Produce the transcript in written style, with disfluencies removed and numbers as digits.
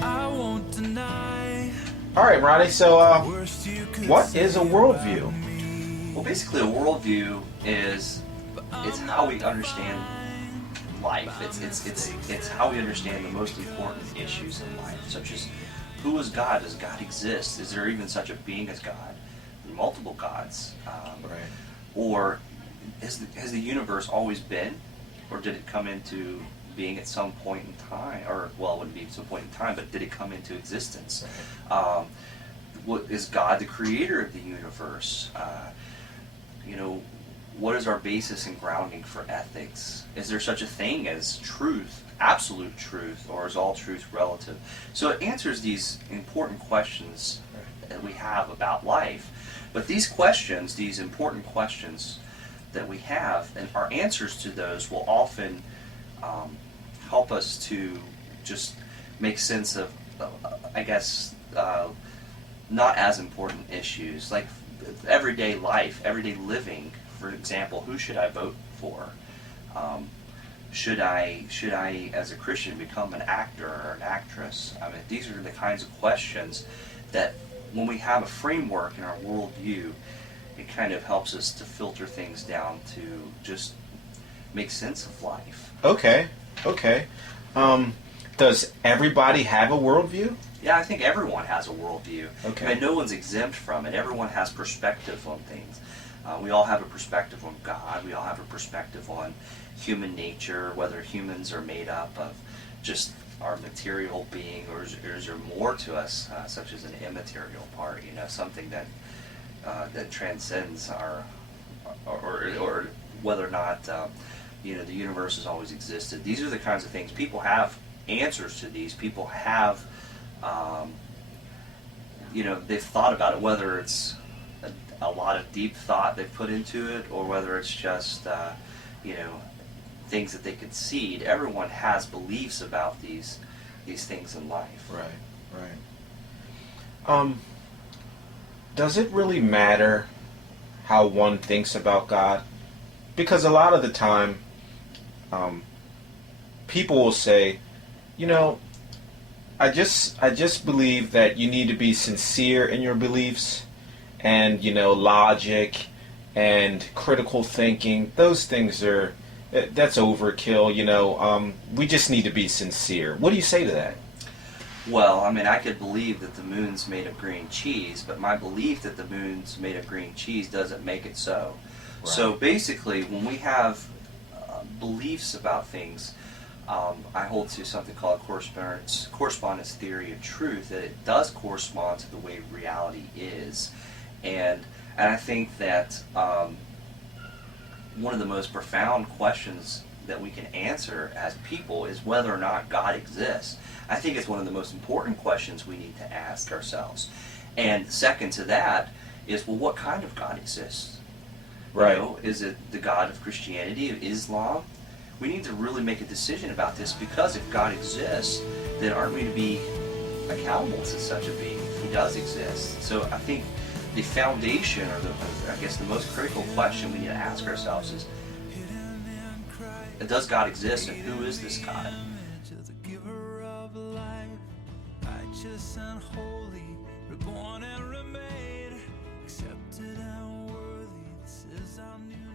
I won't deny. All right, Ronnie. So, what is a worldview? Well, basically, a worldview is it's how we understand life. It's how we understand the most important issues in life, such as who is God? Does God exist? Is there even such a being as God? Multiple gods, Right. or has the universe always been, or did it come into being at some point in time? Or well, it wouldn't be some point in time, but did it come into existence? Right. What is God the creator of the universe? What is our basis and grounding for ethics? Is there such a thing as truth, absolute truth, or is all truth relative? So it answers these important questions that we have about life. But these questions, these important questions that we have, and our answers to those will often help us to just make sense of, not as important issues, like everyday life, everyday living. For example, who should I vote for? Should I, as a Christian, become an actor or an actress? I mean, these are the kinds of questions that, when we have a framework in our worldview, it kind of helps us to filter things down to just make sense of life. Okay. Does everybody have a worldview? Yeah, I think everyone has a worldview. Okay. I mean, no one's exempt from it. Everyone has perspective on things. We all have a perspective on God. We all have a perspective on human nature, whether humans are made up of just our material being, or is there more to us, such as an immaterial part, something that that transcends our, or whether or not the universe has always existed. These are the kinds of things people have answers to. These people have they've thought about it, whether it's a lot of deep thought they've put into it, or whether it's just things that they concede. Everyone has beliefs about these things in life. Right. Does it really matter how one thinks about God? Because a lot of the time, people will say, I just believe that you need to be sincere in your beliefs, and logic and critical thinking. Those things that's overkill. We just need to be sincere. What do you say to that? Well, I mean, I could believe that the moon's made of green cheese, but my belief that the moon's made of green cheese doesn't make it so. Right. So basically, when we have beliefs about things, I hold to something called correspondence theory of truth, that it does correspond to the way reality is. And I think that one of the most profound questions that we can answer as people is whether or not God exists. I think it's one of the most important questions we need to ask ourselves. And second to that is, well, what kind of God exists? Right. Is it the God of Christianity, of Islam? We need to really make a decision about this, because if God exists, then aren't we to be accountable to such a being if he does exist? So I think the foundation, or the most critical question we need to ask ourselves is, does God exist, and who is this God? Righteous and holy, reborn and remade, accepted and worthy. This is our new